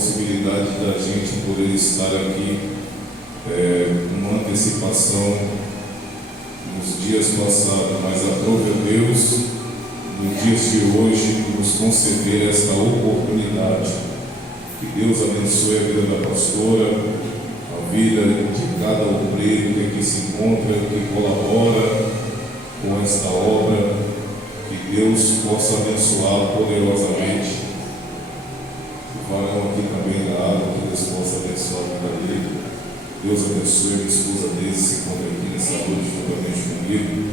possibilidade da gente poder estar aqui uma antecipação nos dias passados, mas aprove a Deus nos dias de hoje nos conceder esta oportunidade. Que Deus abençoe a vida da pastora, a vida de cada obreiro que aqui se encontra, que colabora com esta obra. Que Deus possa abençoá-lo poderosamente. O varão aqui também da água, que Deus possa abençoar a vida dele. Deus abençoe a minha esposa dele, se encontra aqui nessa noite juntamente comigo.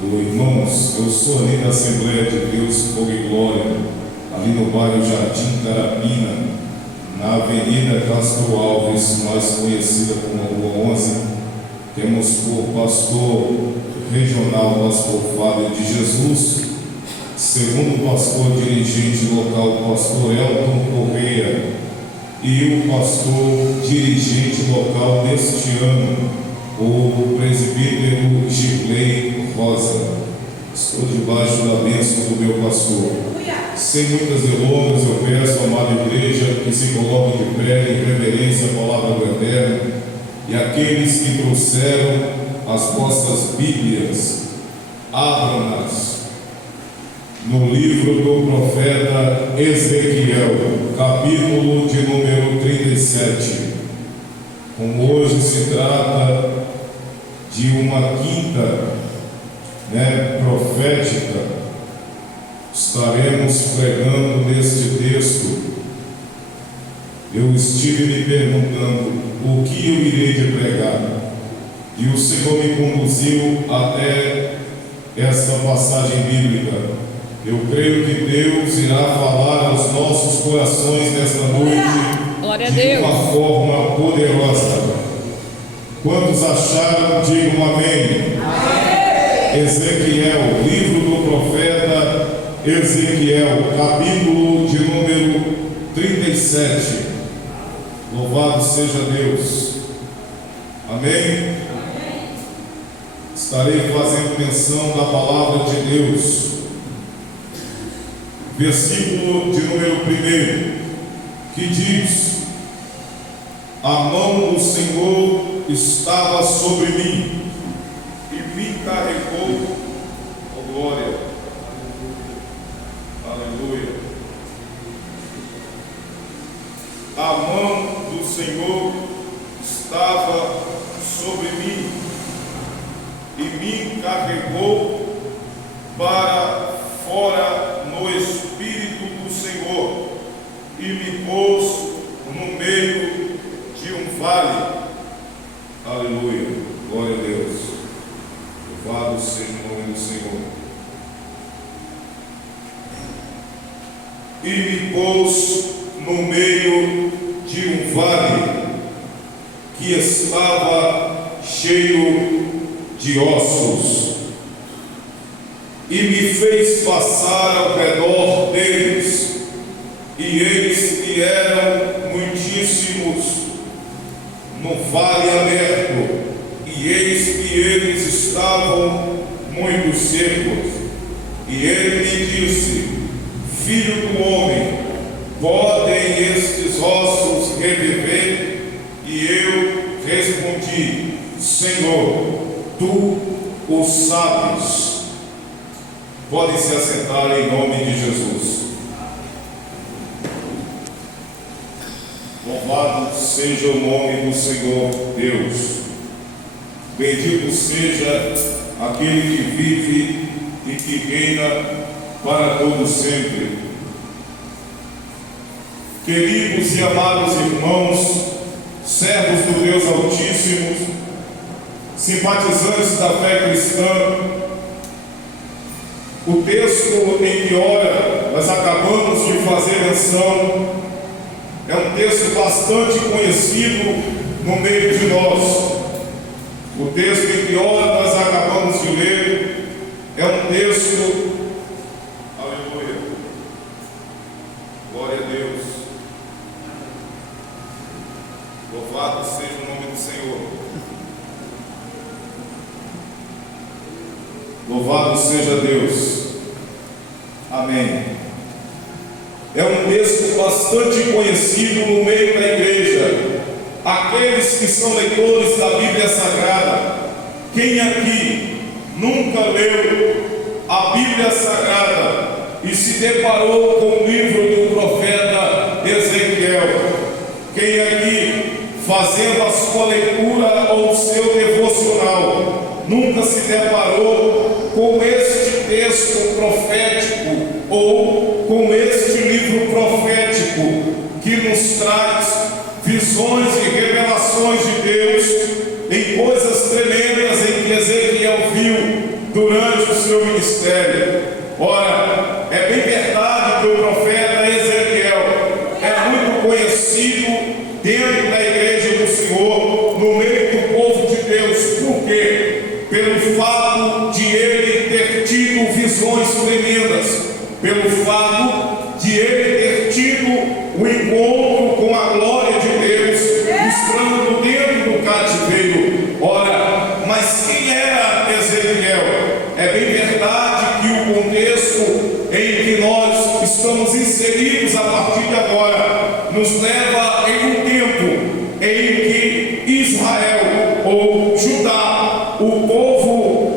Irmãos, eu sou ali da Assembleia de Deus Fogo e Glória, ali no bairro Jardim Carapina, na Avenida Castro Alves, mais conhecida como Rua 11. Temos por pastor regional, pastor Fábio de Jesus, segundo pastor dirigente local, pastor Elton Correia, e o pastor dirigente local deste ano, o presbítero Girley Rosa. Estou debaixo da bênção do meu pastor. Sem muitas delongas, eu peço à amada igreja que se coloque de pé em reverência à palavra do Eterno, e aqueles que trouxeram as vossas Bíblias, abram-nas no livro do profeta Ezequiel, capítulo de número 37. Como hoje se trata de uma quinta profética, estaremos pregando neste texto. Eu estive me perguntando o que eu irei de pregar, e o Senhor me conduziu até esta passagem bíblica. Eu creio que Deus irá falar aos nossos corações nesta noite de uma forma poderosa. Quantos acharam, digam amém. Amém. Ezequiel, livro do profeta Ezequiel, capítulo de número 37. Louvado seja Deus. Amém? Amém. Estarei fazendo menção da palavra de Deus. Versículo de número 1, que diz: a mão do Senhor estava sobre mim e me carregou. Oh glória, aleluia. A mão do Senhor estava sobre mim e me carregou para fora no Espírito do Senhor e me pôs no meio de um vale. Aleluia, glória a Deus. Louvado seja o nome do Senhor. E me pôs no meio de um vale que estava cheio de ossos, e me fez passar ao redor deles, e eles que eram muitíssimos no vale aberto, e eis que eles estavam muito secos. E ele me disse: filho do homem, podem estes ossos reviver? E eu respondi: Senhor, tu o sabes. Podem se assentar em nome de Jesus. Louvado seja o nome do Senhor Deus. Bendito seja aquele que vive e que reina para todo sempre. Queridos e amados irmãos, servos do Deus Altíssimo, simpatizantes da fé cristã, o texto em que ora nós acabamos de fazer menção é um texto bastante conhecido no meio de nós. O texto em que ora nós acabamos de ler é um texto, aleluia, glória a Deus, louvado seja o nome do Senhor. Louvado seja Deus. Amém. É um texto bastante bastante conhecido no meio da igreja. Aqueles que são leitores da Bíblia Sagrada, quem aqui nunca leu a Bíblia Sagrada e se deparou com o livro do profeta Ezequiel? Quem aqui, fazendo a sua leitura ou o seu devocional, nunca se deparou com este texto profético ou com este livro profético que nos traz visões e revelações de Deus em coisas tremendas em que Ezequiel viu durante o seu ministério? Ora, é bem verdade que o profeta Ezequiel é muito conhecido dentro da igreja do Senhor, no meio do povo de Deus. Por quê? Pelo fato de ele ter tido visões tremendas, pelo fato de ele ter tido o encontro com a glória de Deus, estando dentro do cativeiro. Ora, mas quem era Ezequiel? É bem verdade que o contexto em que nós estamos inseridos a partir de agora nos leva em um tempo em que Israel ou Judá, o povo,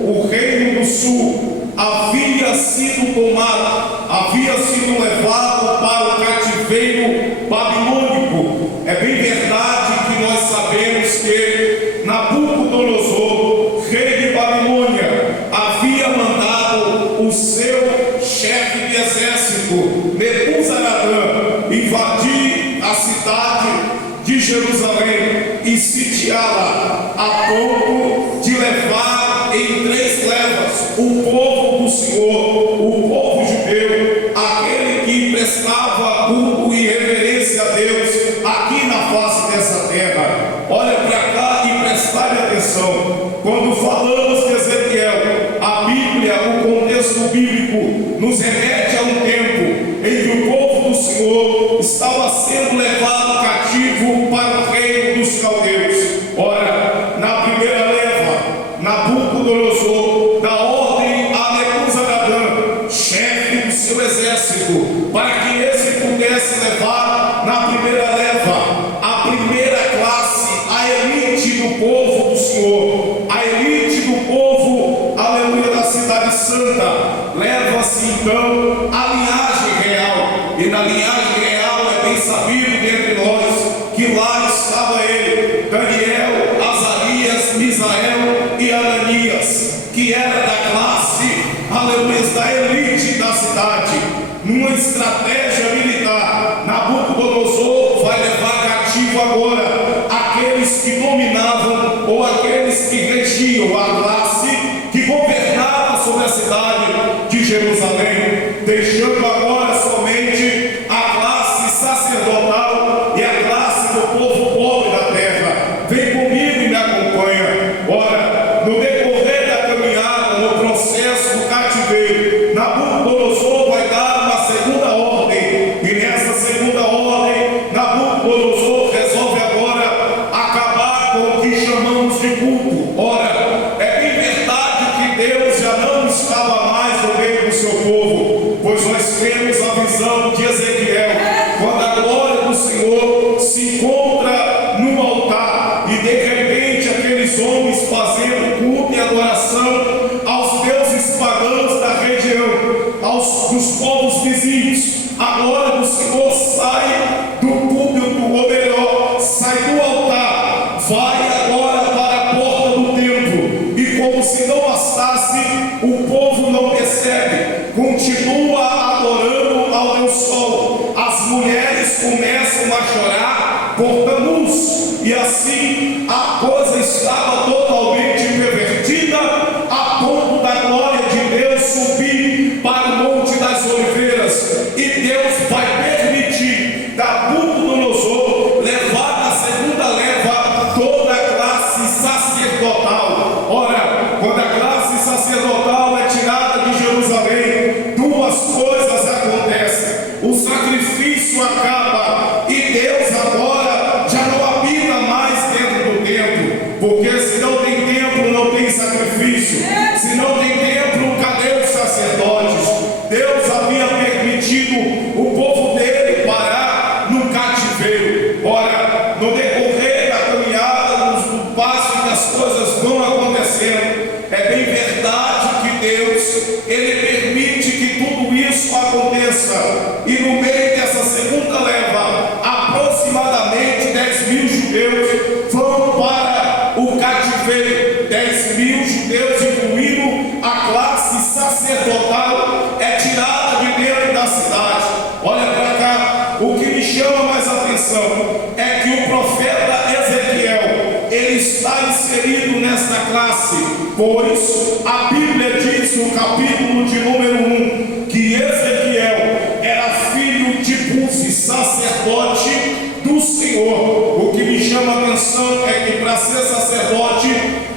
o reino do sul, havia sido tomado, havia sido levado para o cativeiro babilônico. É bem verdade que nós sabemos que Nabucodonosor, rei de Babilônia, havia mandado o seu chefe de exército, Nebuzaradã, invadir a cidade de Jerusalém e sitiá-la, a ponto de levar em 3 levas o povo do Senhor, o povo judeu, aquele que prestava culto e reverência a Deus aqui na face dessa terra. Olha para cá e prestai atenção. Quando falamos de Ezequiel, a Bíblia, o contexto bíblico, nos remete a um tempo em que o povo do Senhor estava sendo levado cativo para o reino dos caldeus. Ora, na primeira leva, Nabucodonosor dá ordem a Nebuzaradã, chefe do seu exército, para que esse pudesse levar na primeira leva a primeira classe, a elite do povo do Senhor, a elite do povo, aleluia, da cidade santa. Leva-se então a linhagem real, e na linhagem real é bem sabido dentre nós que lá estava ele, Daniel, Azarias, Misael e Ananias, que era da classe, aleluia, da elite da cidade. Numa estratégia militar, Nabucodonosor vai levar cativo agora aqueles que dominavam ou aqueles que regiam, a classe que governava sobre a cidade de Jerusalém, deixando agora somente a classe sacerdotal e a classe do povo pobre da terra. Vem comigo e me acompanha. Ora, no decorrer da caminhada, no processo do cativeiro, Nabucodonosor vai dar uma segunda ordem, e nessa segunda ordem, Nabucodonosor resolve agora acabar com o que chamamos de culto. Ora, é bem verdade que Deus já não estava mais no meio do seu povo, pois nós temos a visão de Ezequiel, quando a glória do Senhor se encontra no altar, e de repente aqueles homens fazendo culto e adoração aos deuses pagãos da região, dos povos vizinhos. A glória do Senhor sai do púlpito, ou melhor, sai do altar, vai agora para a porta do templo, e como se não bastasse, o povo não percebe, continua adorando ao Deus Sol. As mulheres começam a chorar por Tammuz, e assim a coisa estava totalmente pervertida, a ponto da glória de Deus subir para o Monte das Oliveiras, e Deus vai permitir Nabucodonosor levar na segunda leva toda a classe sacerdotal. Ora, quando a classe sacerdotal é tirada de Jerusalém, 2 coisas acontecem: o sacrifício acaba e Deus agora já não habita mais dentro do templo, porque senão o que me chama mais atenção é que o profeta Ezequiel, ele está inserido nesta classe, pois a Bíblia diz no capítulo de número 1 que Ezequiel era filho de Buzi, sacerdote do Senhor. O que me chama a atenção é que para ser sacerdote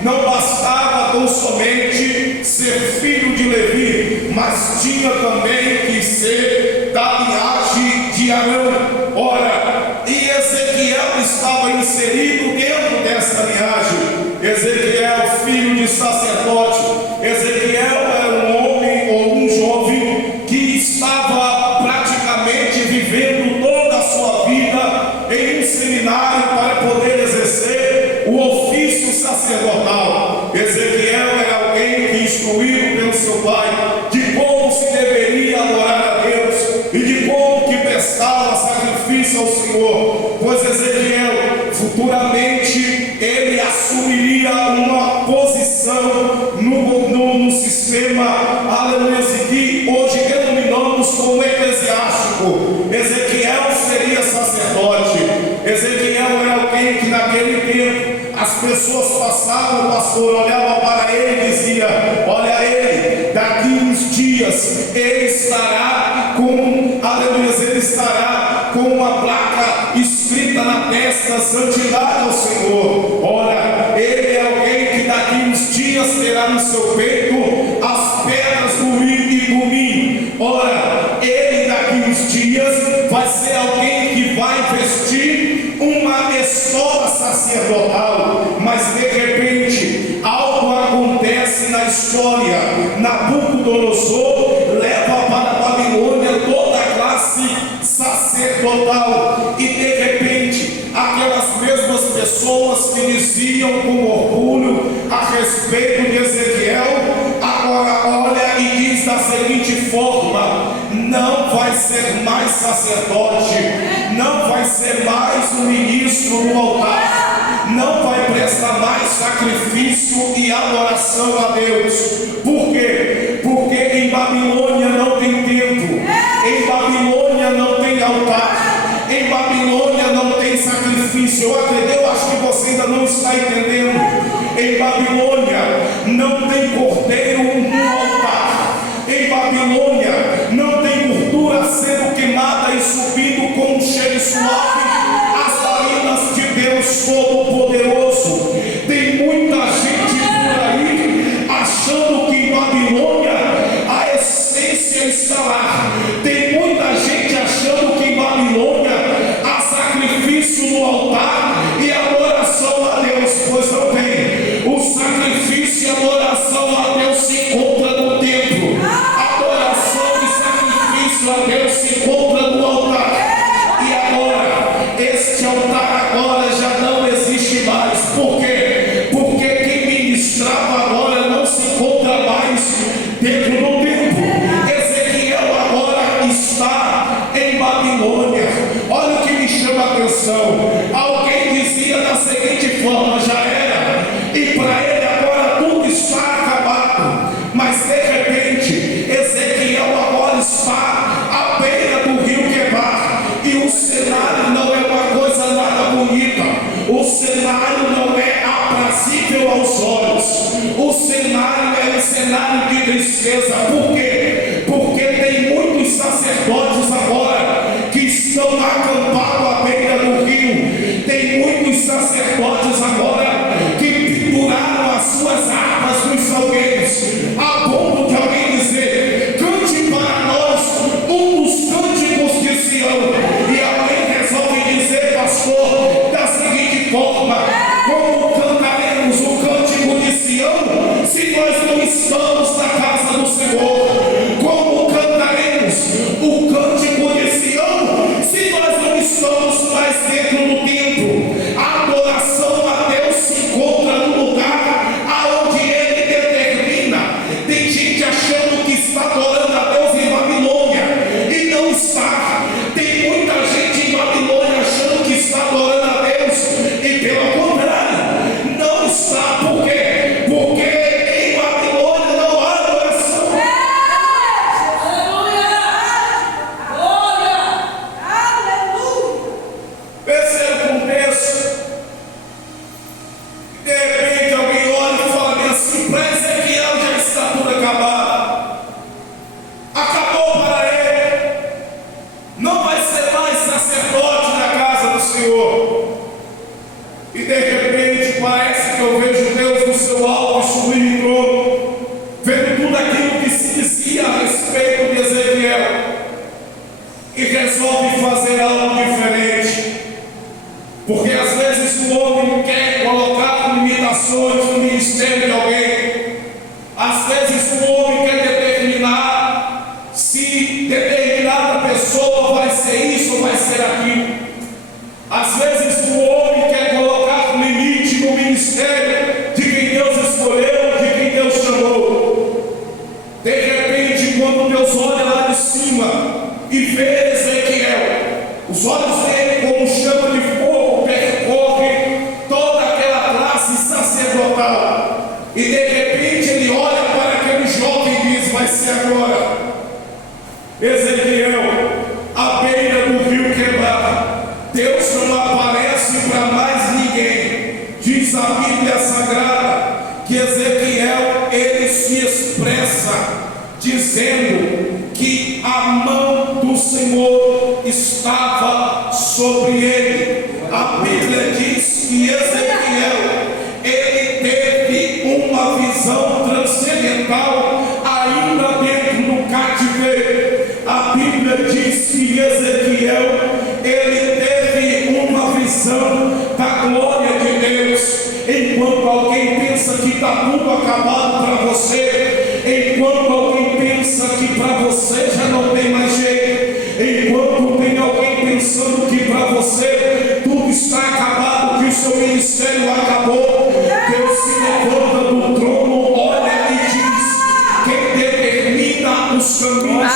não bastava tão somente ser filho de Levi, mas tinha também que ser da linhagem de Arão. Ora, e Ezequiel estava inserido dentro dessa linhagem. Ezequiel, filho de sacerdote. Ezequiel era um homem ou um jovem que estava praticamente vivendo toda a sua vida em um seminário para poder exercer o ofício sacerdotal. Ezequiel era alguém que, instruído pelo seu pai de como se deveria adorar a Deus e de como que prestava sacrifício ao Senhor, pois Ezequiel futuramente ele assumiria uma posição no sistema, aleluia, que hoje denominamos como eclesiástico. Ezequiel seria sacerdote. Ezequiel era alguém que naquele tempo as pessoas passavam, o pastor olhava para ele e dizia: olha ele, daqui uns dias ele estará com, aleluia, ele estará com uma placa escrita na testa: santidade ao Senhor. Ora, ele é alguém que daqui uns dias terá no seu peito as pedras do rio e do Minho. Ora, ele daqui uns dias vai ser alguém que vai vestir uma estola sacerdotal. Mas de repente algo acontece na história. Nabucodonosor leva para a Babilônia toda a classe sacerdotal, e de repente aquelas mesmas pessoas que diziam com orgulho a respeito de Ezequiel, agora olha e diz da seguinte forma: não vai ser mais sacerdote, não vai ser mais um ministro no altar, não vai prestar mais sacrifício e adoração a Deus. Por quê? Porque em Babilônia não tem templo, em Babilônia não tem altar, em Babilônia não tem sacrifício. Eu acho que você ainda não está entendendo. Em Babilônia não tem cordeiro no altar, em Babilônia não tem gordura sendo queimada e subindo com um cheiro suave as narinas de Deus Todo-Poderoso. Tem muita gente por aí achando que em Babilônia a essência está lá. Tem muita gente achando que em Babilônia há sacrifício no altar e adoração a Deus, pois não tem. O sacrifício e adoração a Deus se encontra no templo. Adoração e sacrifício a Deus se encontra no altar. E agora, este altar agora já não existe mais. Por quê? Porque quem ministrava agora não se encontra mais dentro do templo. Ezequiel agora está em Babilônia. Olha o que me chama a atenção. Alguém dizia da seguinte forma: já era, e para ele agora tudo está acabado. Mas de repente Ezequiel agora está à beira do rio Quebar, e o cenário não é uma coisa nada bonita. O cenário não é aprazível aos olhos. O cenário é um cenário de tristeza. Por quê? Porque tem muitos sacerdotes agora que estão acampados à beira do rio. Tem muitos sacerdotes agora que penduraram as suas armas nos salgueiros, a ponto de alguém dizer: cante para nós um dos cânticos de Sião. E alguém resolve dizer, pastor, da seguinte forma: como cantaremos o cântico de Sião se nós não estamos na casa do Senhor? Como cantaremos o cântico de Sião se nós não estamos mais dentro do templo? A adoração a Deus parece que eu vejo Deus no seu alto e sublime trono, vendo tudo aquilo que se dizia a respeito de Ezequiel, e resolve fazer algo diferente. Porque às vezes o homem quer colocar limitações no ministério de alguém. Às vezes o homem quer determinar se determinada pessoa vai ser isso ou vai ser aquilo. Às vezes o homem quer colocar limite no ministério de quem Deus escolheu, de quem Deus chamou. De repente, quando Deus olha lá de cima e vê Ezequiel, os olhos dele como chama de fogo percorre toda aquela classe sacerdotal, e de repente ele olha para aquele jovem e diz: vai ser agora. Ezequiel, à beira do rio Quebar, Deus não aparece para mais ninguém. Diz a Bíblia Sagrada que Ezequiel, ele se expressa dizendo que a mão do Senhor estava sobre ele. A Bíblia diz que Ezequiel, ele teve uma visão transcendental ainda dentro do cativeiro. A Bíblia diz que Ezequiel, ele teve uma visão da glória de Deus. Enquanto alguém pensa que está tudo acabado para você, enquanto alguém pensa que para você já não tem mais jeito, enquanto tem alguém pensando que para você tudo está acabado, que o seu ministério acabou, Deus se levanta do trono, olha e diz: quem determina os caminhos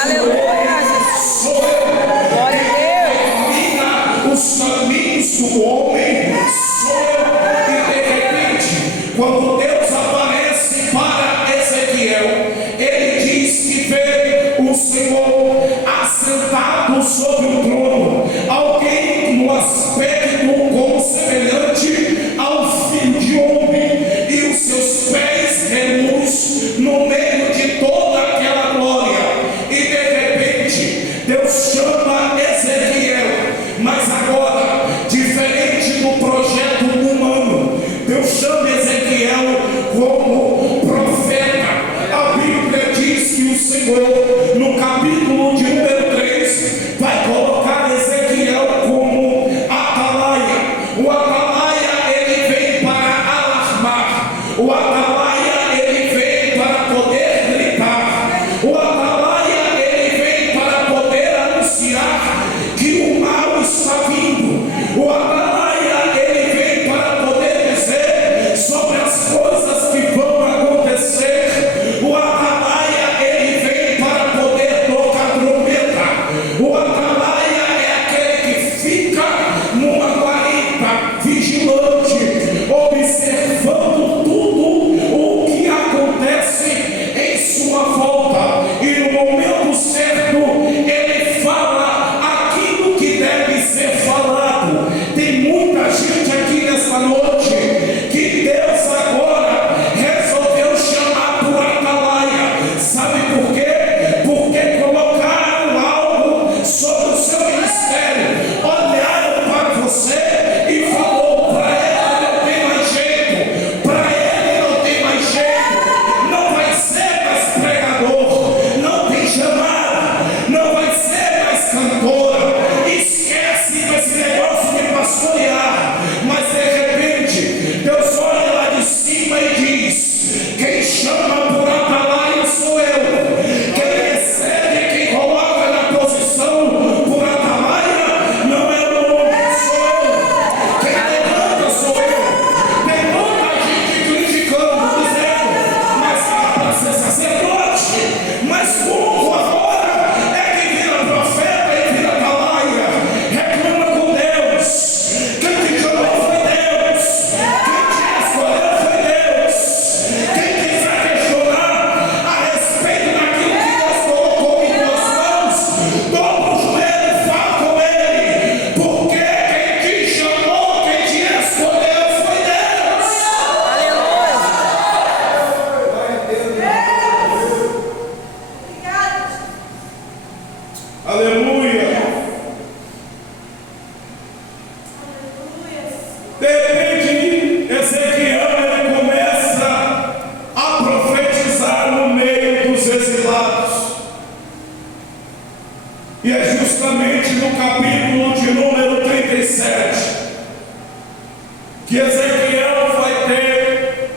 sou eu. Quem determina os caminhos do homem sou eu. E de repente, quando Deus aparece para Ezequiel, ele diz que vê o Senhor assentado sobre o trono, alguém no aspecto como semelhante ao filho de homem, e os seus pés reluz no meio de toda aquela glória. E de repente Deus chama Ezequiel, mas agora, diferente do projeto humano, Deus chama Ezequiel como profeta. A Bíblia diz que o Senhor, no capítulo de número 3, vai colocar Ezequiel como atalaia. O atalaia, ele vem para alarmar. O atalaia, ele vem para poder gritar. O atalaia, ele vem para poder anunciar que o mal está vindo. O atalaia, ele vem para poder dizer sobre as coisas que vão acontecer. O atalaia, ele vem para poder tocar trombeta. O atalaia é aquele que fica numa guarita vigilante, observando tudo o que acontece em sua volta, e no momento certo ele fala aquilo que deve ser falado. Tem muita gente aqui nessa noite que Deus agora resolveu chamar por atalaia. Sabe por quê? Porque colocaram algo sobre o seu ministério, olharam para você e falou: para ele não tem mais jeito, para ele não tem mais jeito, não vai ser mais pregador, não tem chamada, não vai ser mais cantora, esquece desse negócio de pastorear. Mas de repente Deus olha lá de cima e diz: quem chama por atalaia sou eu. Quem recebe, quem coloca na posição por atalaia não é o homem, sou eu. Quem levanta sou eu. Tem muita gente criticando, dizendo: mas era para ser sacerdote, mas como agora é que vira profeta e vira atalaia? Reclama com Deus. Quem te chamou foi Deus. Quem te escolheu foi Deus. Quem quiser questionar a respeito daquilo que Deus colocou em tuas mãos, dobra o joelho e fala com ele, porque quem te chamou, quem te escolheu foi Deus. Aleluia. De repente, Ezequiel no capítulo de número 37, que Ezequiel vai ter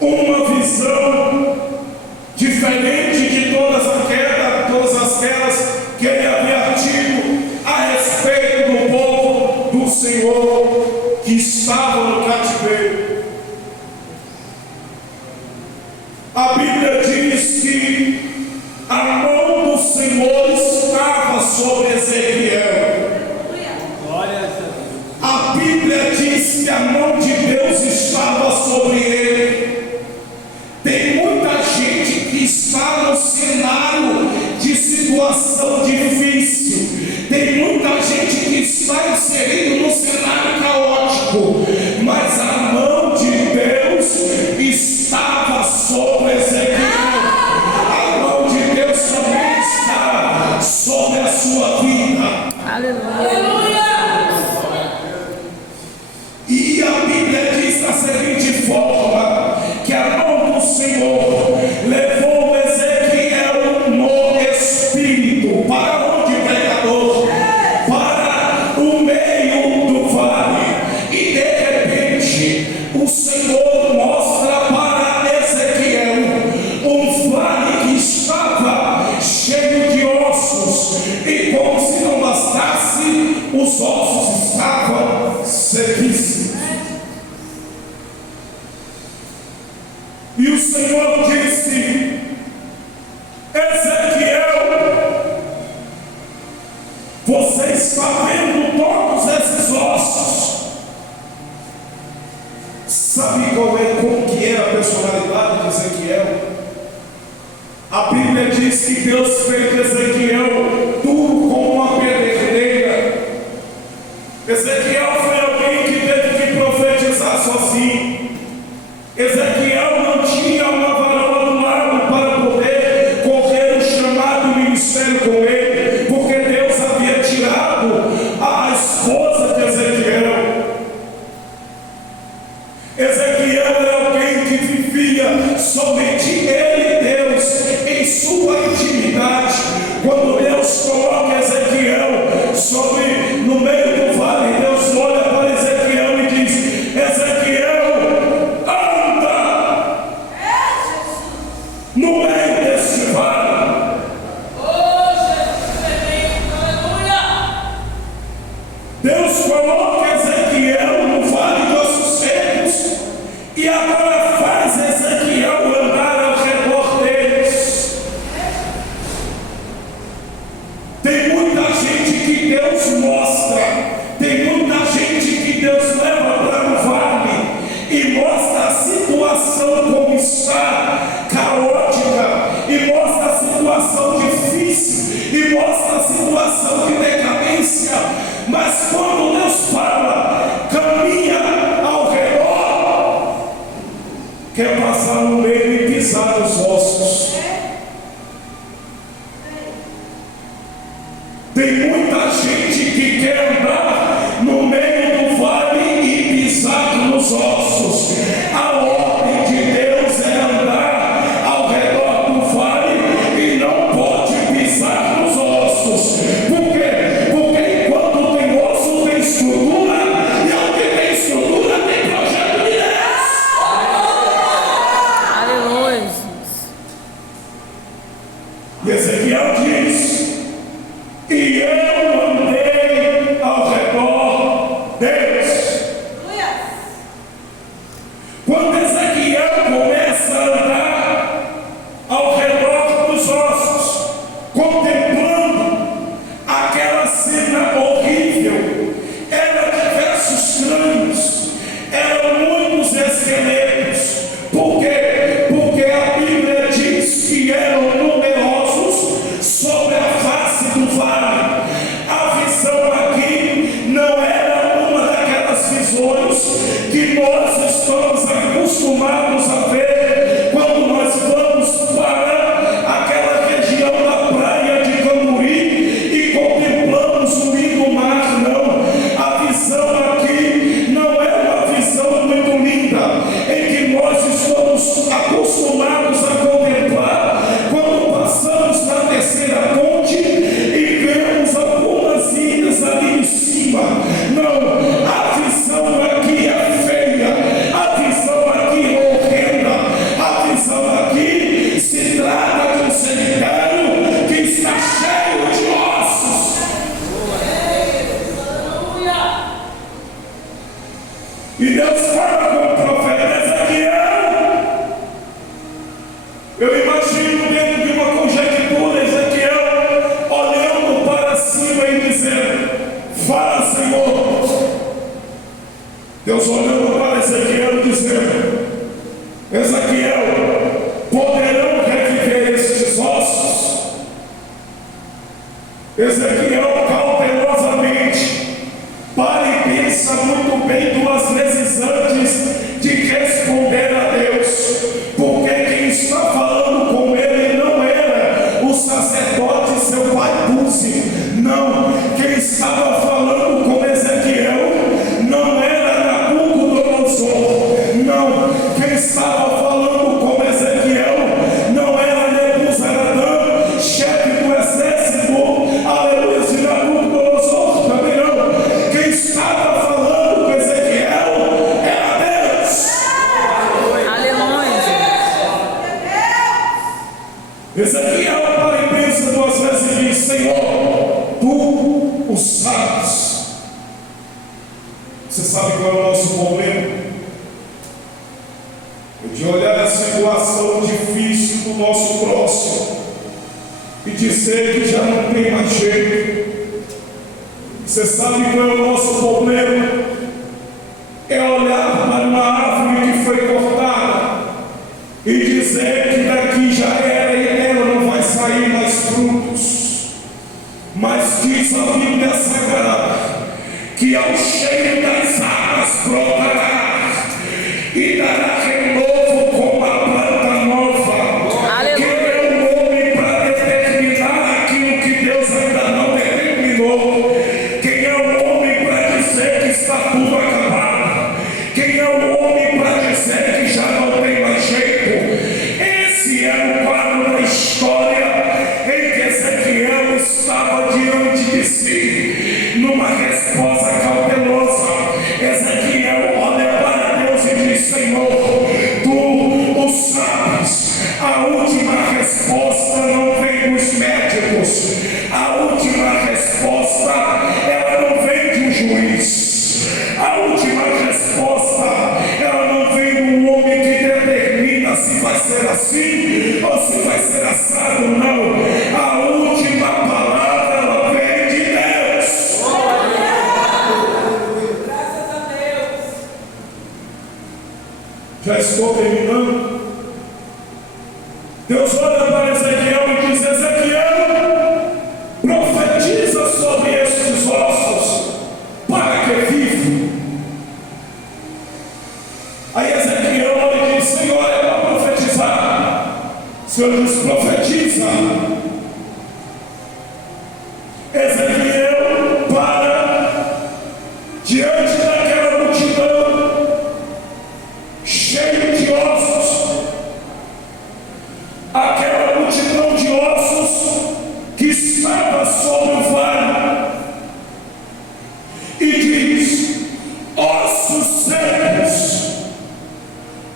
uma visão diferente de todas aquelas que ele havia tido a respeito do povo do Senhor que estava no cativeiro. A Bíblia diz que a mão do Senhor estava sobre Ezequiel. A Bíblia diz que a mão de Deus estava sobre ele. Tem muita gente que está no cenário de situação difícil. Tem muita gente que está inserido no cenário caótico. Mas a mão de Deus estava sobre Ezequiel. A mão de Deus também está sobre a sua vida. Aleluia. E a Bíblia diz da seguinte forma: que a mão do Senhor levou Ezequiel no espírito. Para onde, pregador? Para o meio do vale. E de repente o Senhor mostra para Ezequiel um vale que estava cheio de ossos, e como se não bastasse, os ossos estavam sequíssimos. E o Senhor disse: Ezequiel, você está vendo todos esses ossos? Sabe como que era a personalidade de Ezequiel? A Bíblia diz que Deus fez Ezequiel duro como uma pederneira. Ezequiel foi alguém que teve que profetizar sozinho. Ezequiel não tinha uma varoa do lado para poder correr o chamado ministério com ele, porque Deus havia tirado a esposa de Ezequiel. Ezequiel era alguém que vivia somente ele e Deus em sua intimidade. Quando Deus coloca Ezequiel no meio do vale, Deus olha para Ezequiel e diz: Ezequiel, anda no meio deste vale. Deus coloca Ezequiel no vale de ossos secos e agora faz Ezequiel andar ao redor deles. Tem muita gente que Deus mostra, tem muita gente que Deus leva para o vale e mostra a situação como está, caótica, e mostra a situação difícil, e mostra a situação de decadência. Mas quando Deus fala, caminha ao redor, quer passar no meio e pisar nos ossos. Tem muita gente que quer andar no meio do vale e pisar nos ossos. A ordem de Deus é andar ao redor do vale e não pode pisar nos ossos. Por quê? Porque enquanto tem osso, tem estrutura, e onde tem estrutura, tem projeto de Deus. Aleluia. E Ezequiel diz: e eu andei ao redor Deus olhando para Ezequiel dizendo: Ezequiel, poderão reviver estes ossos? Ezequiel cautelosamente para e pensa muito bem 2 vezes antes de responder a Deus, porque quem está falando com ele não era o sacerdote seu pai Búzio, não, quem estava falando com Ezequiel não era Nabucodonosor, não, quem estava falando com Ezequiel não era Nebuzaradã, chefe do exército, aleluia, de Nabucodonosor, também não, quem estava falando com Ezequiel era Deus. Aleluia. Ezequiel para e pensa 2 vezes e diz: Senhor, tu o sabes. Você sabe qual é o nosso problema? É de olhar a situação difícil do nosso próximo e dizer que já não tem mais jeito. Você sabe qual é o nosso problema? É olhar para uma árvore que foi cortada e dizer que daqui já era e ela não vai sair mais frutos. Mas diz a Bíblia Sagrada que ao cheiro das águas brotará e dará renovo como a planta nova. Aleluia. Quem é o homem para determinar aquilo que Deus ainda não determinou? Quem é o homem para dizer que está tudo acabado? Quem é o homem para dizer que já não tem mais jeito? Esse é o quadro da história em que Ezequiel estava diante de si, numa resposta cautelosa. Ezequiel olha para Deus e diz: Senhor, tu o sabes. A última resposta não vem dos médicos, a última resposta ela não vem de um juiz, a última resposta ela não vem de um homem que determina se vai ser assim ou se vai ser assado, não. A última palavra ela vem de Deus. Graças a Deus. Já estou terminando. Deus olha para Ezequiel e diz: Ezequiel, profetiza sobre estes ossos para que vivam. Aí Ezequiel olha e diz: Senhor, é para profetizar. O Senhor diz: profetiza. Ezequiel para diante daquela multidão cheia de ossos, aquela multidão de ossos que estava sobre o vale, e diz: ossos secos,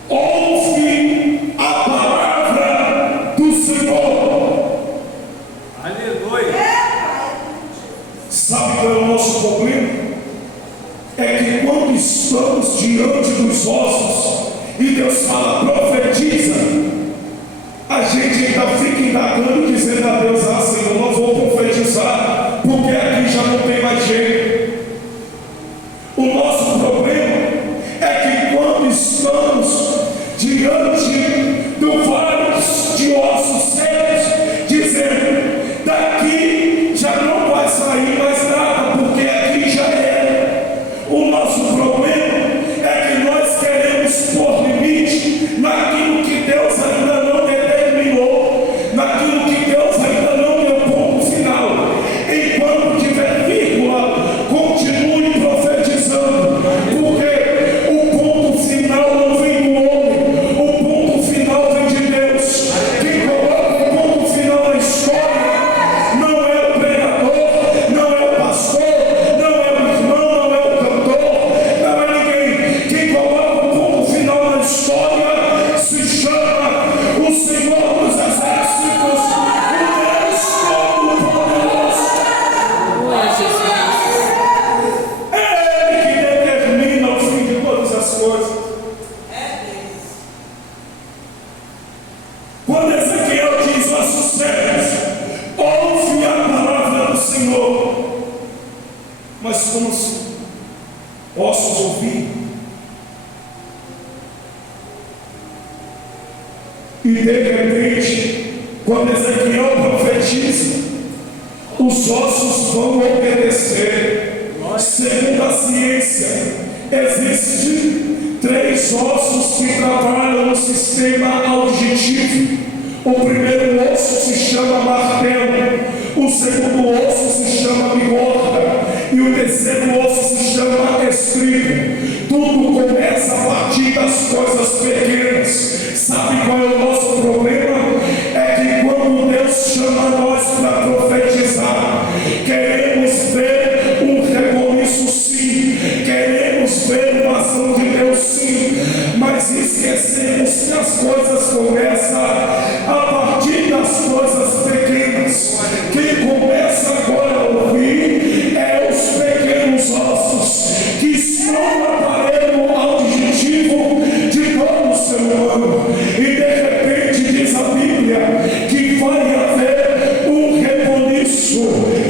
ouve a palavra do Senhor. Aleluia. Sabe qual é o nosso problema? É que quando estamos diante dos ossos e Deus fala: profetiza, a gente ainda fica indagando, dizendo a Deus: ah, Senhor, não vou profetizar, porque aqui já não tem mais jeito. O nosso problema é que quando estamos diante do vale de ossos secos, dizendo: daqui já não vai sair mais nada, porque aqui já era. O nosso problema é que nós queremos pôr limite naquilo que Deus ainda não determinou, naquilo que Deus ainda não deu ponto final. Enquanto tiver vírgula, continue profetizando, porque o ponto final não vem do homem, o ponto final vem de Deus. Quem coloca o ponto final na história não é o pregador, não é o pastor, não é o irmão, não é o cantor, não é ninguém. Quem coloca o ponto final na história se chama o Senhor dos Exércitos, o Deus Todo-Poderoso. Aleluia, Jesus. É Ele que determina o fim de todas as coisas. Quando Ezequiel diz: ossos secos, ouve a palavra do Senhor. Mas como assim? Ossos ouvir? E de repente, quando Ezequiel profetiza, os ossos vão obedecer. Segundo a ciência, existem 3 ossos que trabalham no sistema auditivo. O primeiro osso se chama martelo, o segundo osso se chama bigorna e o terceiro osso se chama estribo. Tudo começa a partir das coisas pequenas. Sabe qual é o nosso problema? É que quando Deus chama nós para profetizar, queremos ver um reboliço sim, queremos ver uma ação de Deus sim, mas esquecemos que as coisas começam a partir das coisas pequenas. Quem começa agora a ouvir é os pequenos ossos que estão no aparelho auditivo de todo o ser humano. E de repente diz a Bíblia que vai haver um reboliço,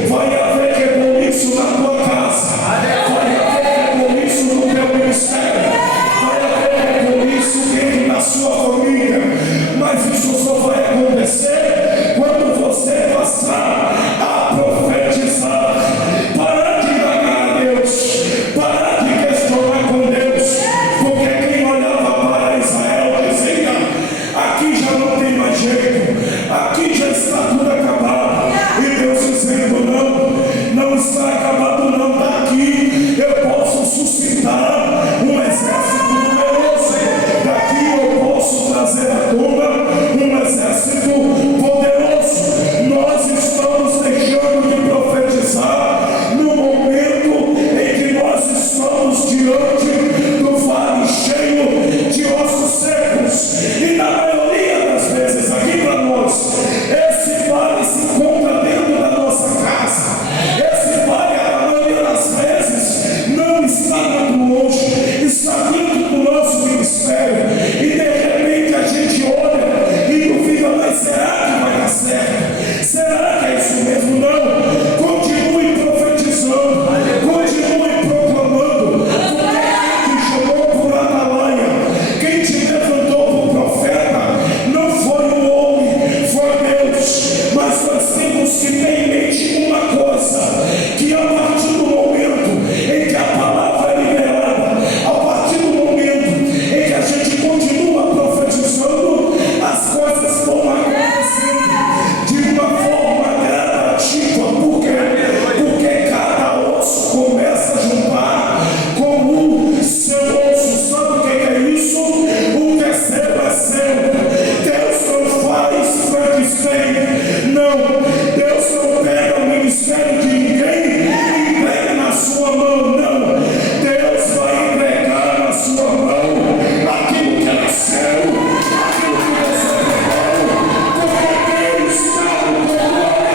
vai haver reboliço na tua casa, vai haver reboliço no teu ministério, vai haver reboliço dentro da sua família, mas isso só vai acontecer quando você passar a profetizar. Parar de enganar a Deus, parar de questionar com Deus, porque quem olhava para Israel dizia: aqui já não tem mais jeito, aqui já está tudo acabado. E Deus dizendo: não está acabado não, daqui eu posso suscitar um exército numeroso, daqui eu posso trazer à tona um exército poderoso. Nós estamos deixando de profetizar no momento em que nós estamos diante do vale cheio de ossos secos, e na maioria das vezes aqui para nós, esse vale se encontra dentro da nossa casa. Esse vale, a maioria das vezes, não está muito longe, está dentro do nosso ministério, e de repente a gente olha e duvida: mas será que vai dar certo? Será que é isso mesmo? Não. Continue profetizando, continue proclamando, porque quem te chamou por atalaia, quem te levantou por profeta, não foi o homem, foi Deus. Mas nós temos que ter em mente uma coisa: que a partir do momento em que a palavra é liberada, a partir do momento em que a gente continua profetizando, as coisas vão acontecendo de uma forma gradativa. Por quê? Porque cada osso começa a juntar com o seu osso. Sabe o que é isso? O que é seu. Deus não faz Frankenstein, não. Deus não pega o ministério de ninguém e entrega na sua mão, não. Deus vai entregar na sua mão aquilo que era seu, aquilo que você pegou, porque Deus está no controle.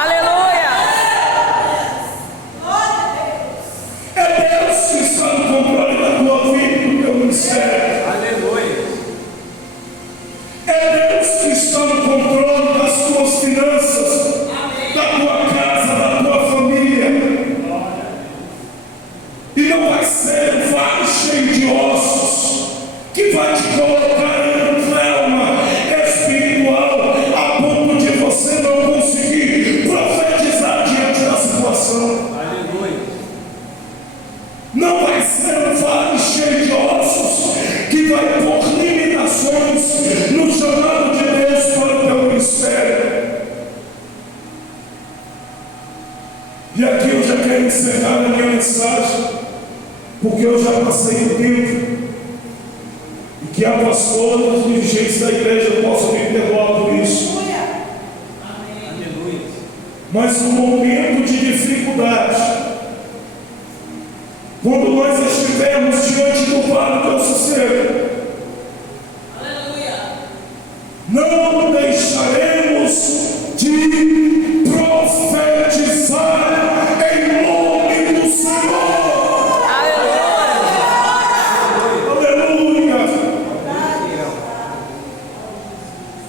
Aleluia. É Deus que está no controle da tua vida e do teu ministério. Aleluia. É Deus que está no controle das tuas finanças, da tua casa, da tua família. E não vai ser um vale cheio de ossos que vai te colocar em um trauma espiritual a ponto de você não conseguir profetizar diante da situação. Aleluia. Não vai ser um vale cheio de ossos que vai pôr limitações no chamado de Deus para o teu ministério. E aqui eu já quero encerrar a minha mensagem, porque eu já passei o tempo, e que a pastora e os dirigentes da igreja possam me perdoar por isso. Aleluia. Mas no momento de dificuldade, quando nós estivermos diante do vale do sossego, não deixaremos de profetizar em nome do Senhor. Aleluia.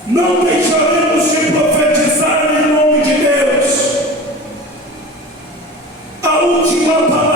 Não deixaremos de profetizar em nome de Deus. A última palavra